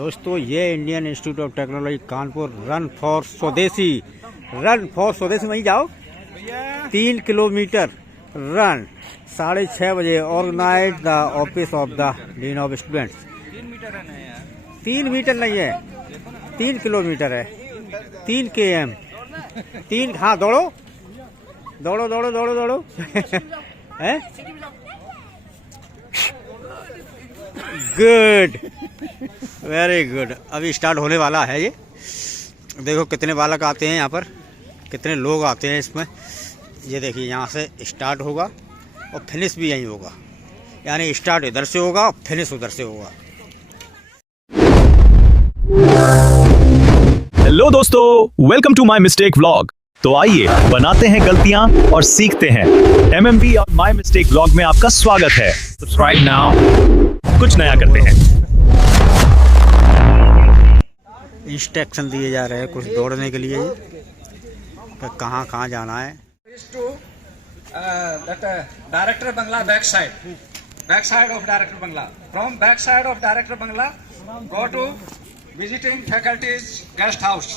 दोस्तों ये Indian Institute of Technology Kanpur run for Swadeshi वहीं जाओ 3 किलोमीटर रन 6:30 बजे organise the office of the dean of students. 3 metre नहीं है 3 किलोमीटर है 3 km 3। हाँ दौड़ो दौड़ो दौड़ो दौड़ो दौड़ो है गुड वेरी गुड। अभी स्टार्ट होने वाला है ये। देखो कितने बालक आते हैं यहाँ पर, कितने लोग आते हैं इसमें। ये देखिए यहाँ से स्टार्ट होगा और फिनिश भी यहीं होगा, यानी स्टार्ट इधर से होगा और फिनिश उधर से होगा। हेलो दोस्तों, welcome to my mistake vlog. तो आइए बनाते हैं गलतियां और सीखते हैं। MMV और माय मिस्टेक व्लॉग में आपका स्वागत है। Subscribe now. कुछ नया करते हैं। इंस्ट्रक्शन दिए जा रहे हैं कुछ दौड़ने के लिए कि कहाँ कहाँ जाना है। Director bungalow back side of director bungalow. From back side of director bungalow go to visiting faculty's guest house,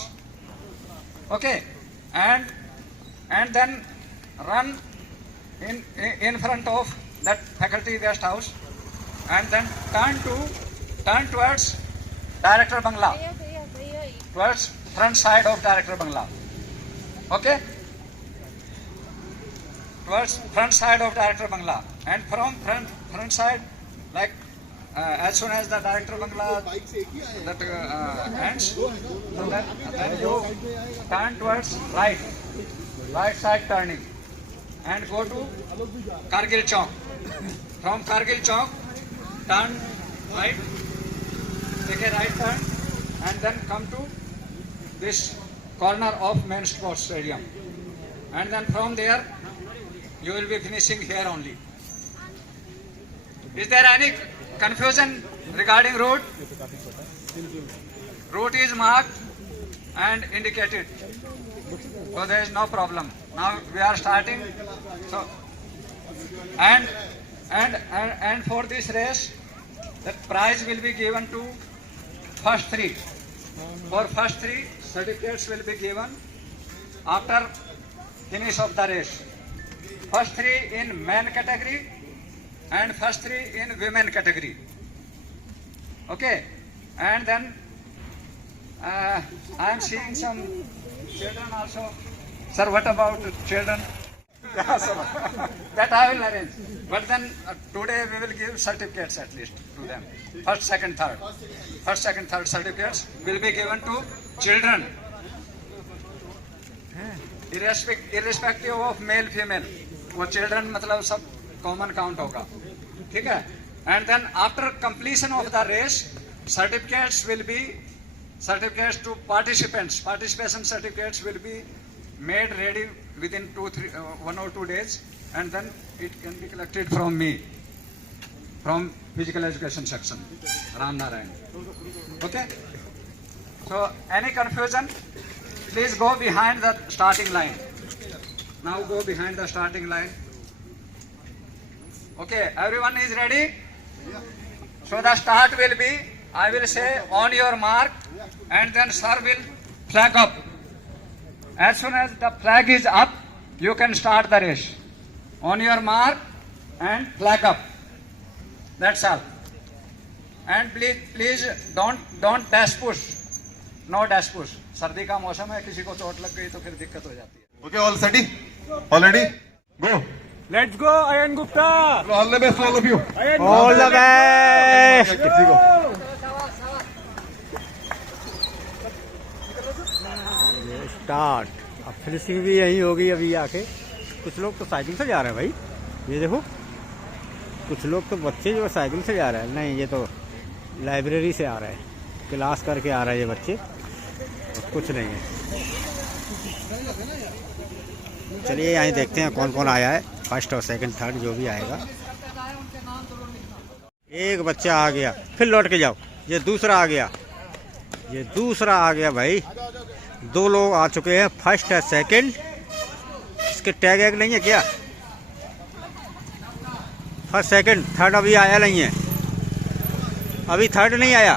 okay, and then run in front of that faculty guest house, and then turn towards director bangla, towards front side of director bangla, okay, towards front side of director bangla, and from front side like as soon as the director bangla that ends, so then you turn towards right side turning and go to Kargil Chowk. From Kargil Chowk turn right, take a right turn and then come to this corner of main sports stadium, and then from there you will be finishing here only. Is there any confusion regarding route? Route is marked and indicated, so there is no problem. Now we are starting. So and for this race, the prize will be given to first three. For first three, certificates will be given after finish of the race. First three in men category and first three in women category, okay. And then I am seeing some children also. Sir, what about children? That I will arrange, but then today we will give certificates at least to them. First second third certificates will be given to children, irrespective of male female. वो children मतलब सब common count होगा, ठीक है। And then after completion of the race certificates to participation certificates will be made ready within 1 or 2 days, and then it can be collected from me, from physical education section Ram Narayan, okay. So any confusion, please go behind the starting line. Now go behind the starting line. Okay, everyone is ready? So the start will be, I will say on your mark, and then sir will flag up. As soon as the flag is up, you can start the race. On your mark and flag up. That's all. And please don't dash push. No dash push. सर्दी का मौसम है, किसी को चोट लग गई तो फिर दिक्कत हो जाती है. Okay, all ready? All ready? Go. Let's go, Ayan Gupta. All the best, all of you. All the best. Start. अब फिनिशिंग भी यही होगी अभी आके। कुछ लोग तो साइकिल से जा रहे हैं भाई, ये देखो। कुछ लोग तो बच्चे जो साइकिल से जा रहे हैं, नहीं ये तो लाइब्रेरी से आ रहे हैं, क्लास करके आ रहे हैं ये बच्चे, कुछ नहीं है। चलिए यहाँ देखते हैं कौन कौन आया है, फर्स्ट और सेकंड थर्ड जो भी आएगा। एक बच्चा आ गया, फिर लौट के जाओ। ये दूसरा आ गया भाई। 2 लोग आ चुके हैं, फर्स्ट है सेकंड। इसके टैग वैग नहीं है क्या? फर्स्ट सेकंड थर्ड अभी आया नहीं है, अभी थर्ड नहीं आया।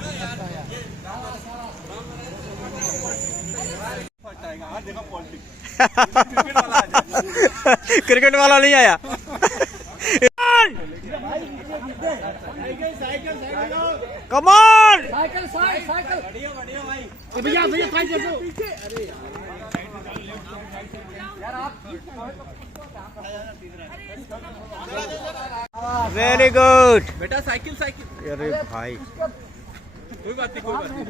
क्रिकेट वाला नहीं आया। कम ऑन वेरी गुड बेटा साइकिल साइकिल। अरे भाई कोई बात नहीं, कोई बात नहीं।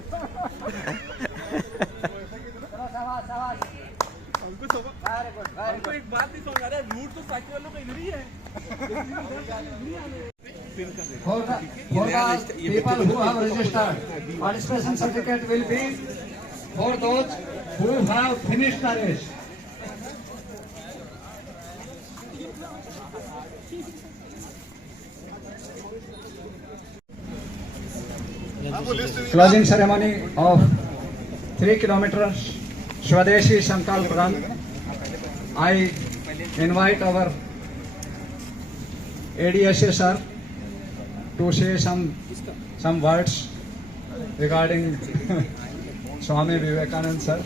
हमको एक बात नहीं समझ आ रहा है, रूट तो साइकिल वालों का इधर ही है। For the people who have registered, participation certificate will be for those who have finished the race. Closing ceremony of 3 kilometers Swadeshi Sankalp Run. I invite our ADSA sir to say some words regarding Swami Vivekanand sir.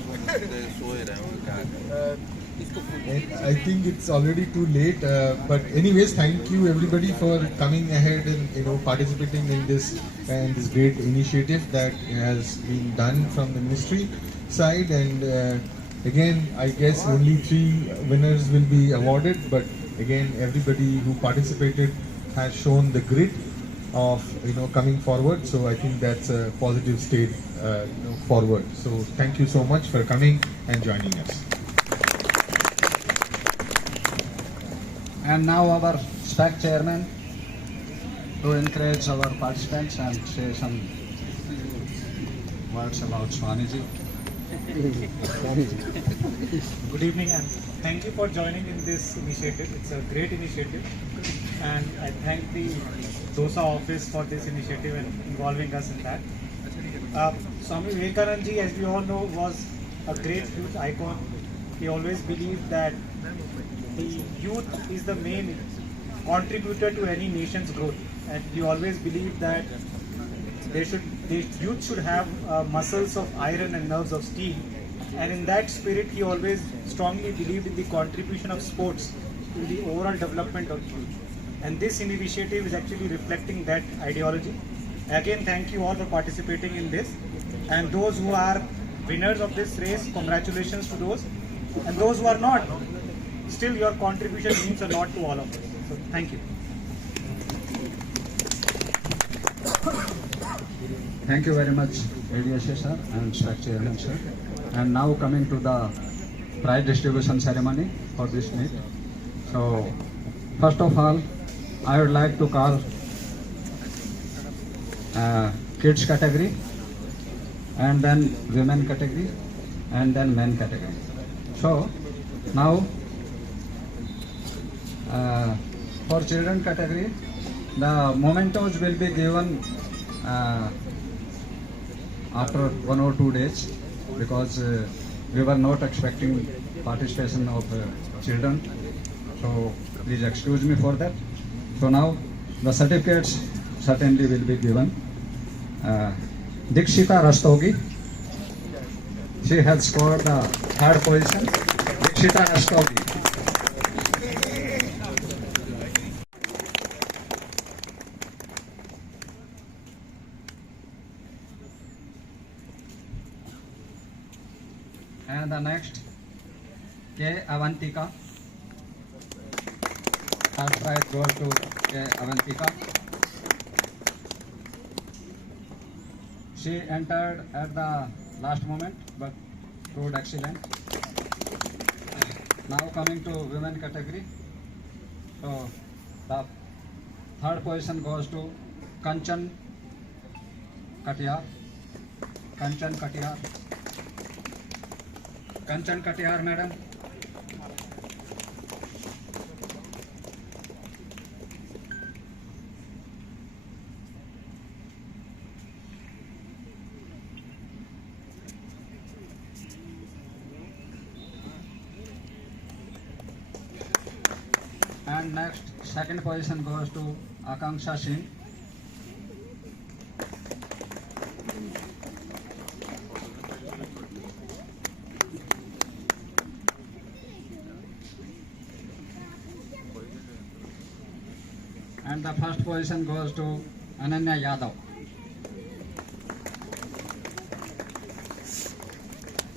I think it's already too late, but anyways, thank you everybody for coming ahead and participating in this great initiative that has been done from the ministry side. And again, I guess only 3 winners will be awarded, but again, everybody who participated has shown the grit of coming forward. So I think that's a positive state forward. So thank you so much for coming and joining us. And now our SPAC chairman to encourage our participants and say some words about Swamiji. Good evening and thank you for joining in this initiative. It's a great initiative and I thank the DOSA office for this initiative and involving us in that. Swami Vivekanand ji, as we all know, was a great youth icon. He always believed that the youth is the main contributor to any nation's growth, and he always believed that the youth should have muscles of iron and nerves of steel. And in that spirit, he always strongly believed in the contribution of sports in the overall development of youth. And this initiative is actually reflecting that ideology. Again, thank you all for participating in this. And those who are winners of this race, congratulations to those. And those who are not, still your contribution means a lot to all of us. So, thank you. Thank you very much, ADSA sir and SPAC chairman sir. And now coming to the prize distribution ceremony for this meet. So, first of all, I would like to call kids category, and then women category, and then men category. So, now for children category, the mementos will be given after 1 or 2 days, because we were not expecting participation of children. So please excuse me for that. So now the certificates certainly will be given. Dikshita Rastogi, she has scored the 3rd position. Dikshita Rastogi. And the next, K. Avantika. First prize goes to K. Avantika. She entered at the last moment, but proved excellent. Now coming to women category. So the 3rd position goes to Kanchan Katiyar. Kanchan Katiyar. Kanchan Katiyar, madam. And next, 2nd position goes to Akanksha Singh. and the first position goes to Ananya Yadav.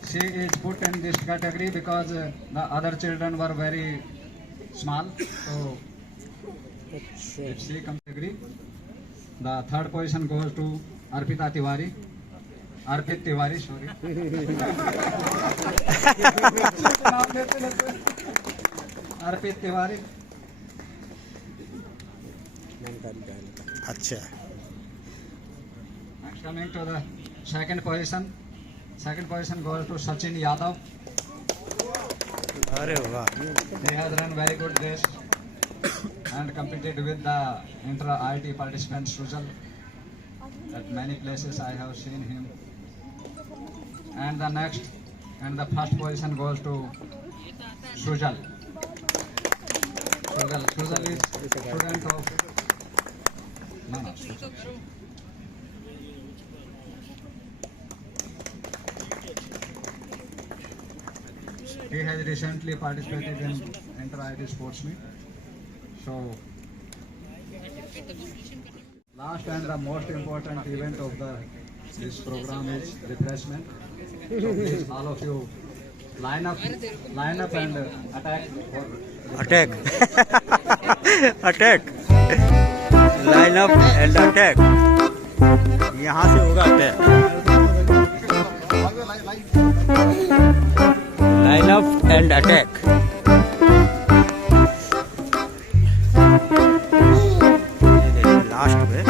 She is put in this category because the other children were very small. So if she comes category, the third position goes to Arpita Tiwari. Arpit Tiwari, sorry. Arpit Tiwari. अच्छा Next, coming to the second position. Second position goes to Sachin Yadav. अरे वाह He has run very good race and competed with the intra-IIT participant Sujal. At many places I have seen him. And the next and the first position goes to Sujal. Sujal is student of Sujal. He has recently participated in inter-IIT sports meet. So, last and the most important event of this program is refreshment. So please all of you line up and attack for attack attack line up and attack यहाँ से होगा attack line up and attack last में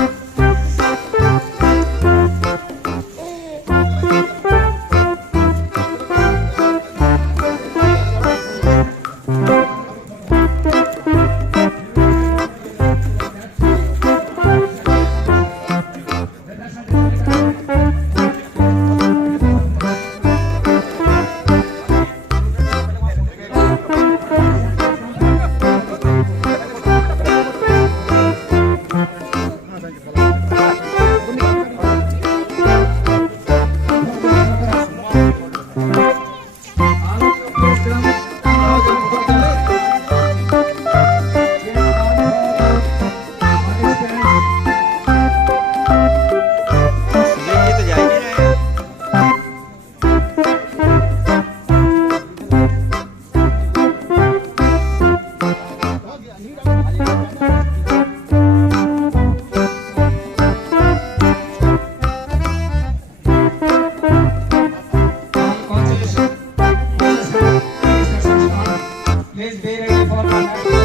Please be ready for the next.